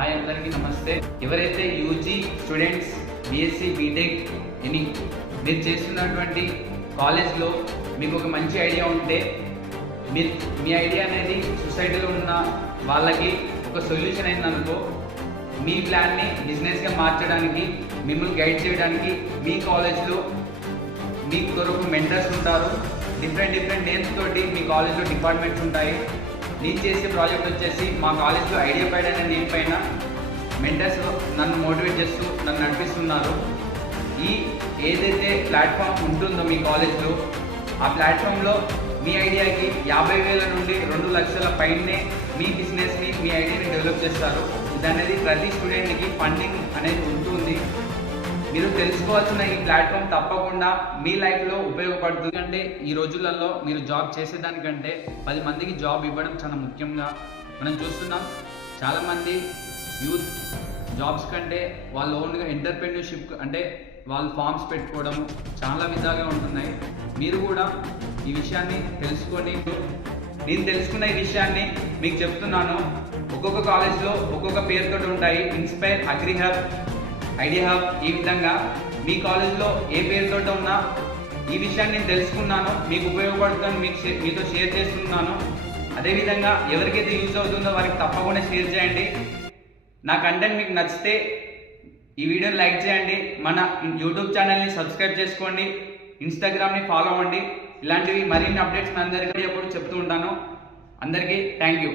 Hi అందరికీ నమస్తే. ఎవరైతే UG students BSc BTech any మీరు చేస్తున్నటువంటి కాలేజ్లో మీకు ఒక మంచి ఐడియా ఉంటే మీ ఐడియా అనేది సొసైటీలో ఉన్న వాళ్ళకి ఒక సొల్యూషన్ అయిందనుకో, మీ ప్లాన్ని బిజినెస్గా మార్చడానికి మిమ్మల్ని గైడ్ చేయడానికి మీ కాలేజ్లో మీ కొరకు మెంటర్స్ ఉంటారు. డిఫరెంట్ నేమ్స్ తోటి మీ కాలేజ్లో డిపార్ట్మెంట్స్ ఉంటాయి. నేను చేసే ప్రాజెక్ట్ వచ్చేసి మా కాలేజ్లో ఐడియా పైడ్ అనే నేమ్ పైన మెంటర్స్ నన్ను మోటివేట్ చేస్తూ నన్ను నడిపిస్తున్నారు. ఈ ఏదైతే ప్లాట్ఫామ్ ఉంటుందో మీ కాలేజ్లో, ఆ ప్లాట్ఫామ్లో మీ ఐడియాకి 50,000 నుండి 2 లక్షల పైనే మీ బిజినెస్ని మీ ఐడియాని డెవలప్ చేస్తారు. ఇది అనేది ప్రతి స్టూడెంట్కి ఫండింగ్ అనేది ఉంటుంది. మీరు తెలుసుకోవాల్సిన ఈ ప్లాట్ఫామ్ తప్పకుండా మీ లైఫ్లో ఉపయోగపడుతుంది. అంటే ఈ రోజులలో మీరు జాబ్ చేసేదానికంటే 10 మందికి జాబ్ ఇవ్వడం చాలా ముఖ్యంగా మనం చూస్తున్నాం. చాలామంది యూత్ జాబ్స్ కంటే వాళ్ళ ఓన్గా ఎంటర్ప్రెన్యూర్షిప్ అంటే వాళ్ళు ఫార్మ్స్ పెట్టుకోవడం చాలా విధాలుగా ఉంటున్నాయి. మీరు కూడా ఈ విషయాన్ని తెలుసుకొని, నేను తెలుసుకున్న ఈ విషయాన్ని మీకు చెప్తున్నాను. ఒక్కొక్క కాలేజ్లో ఒక్కొక్క పేరుతో ఉంటాయి. Inspire, agri hub, idea hub, ఈ విధంగా మీ కాలేజ్లో ఏ పేరుతో ఉన్నా ఈ విషయాన్ని నేను తెలుసుకున్నాను, మీకు ఉపయోగపడుతుందని మీతో షేర్ చేస్తున్నాను. అదేవిధంగా ఎవరికైతే యూజ్ అవుతుందో వారికి తప్పకుండా షేర్ చేయండి. నా కంటెంట్ మీకు నచ్చితే ఈ వీడియోని లైక్ చేయండి. మన యూట్యూబ్ ఛానల్ని సబ్స్క్రైబ్ చేసుకోండి. ఇన్స్టాగ్రామ్ని ఫాలో అవ్వండి. ఇలాంటివి మరిన్ని అప్డేట్స్ అందరికీ ఎప్పుడు చెప్తూ ఉంటాను. అందరికీ థ్యాంక్ యూ.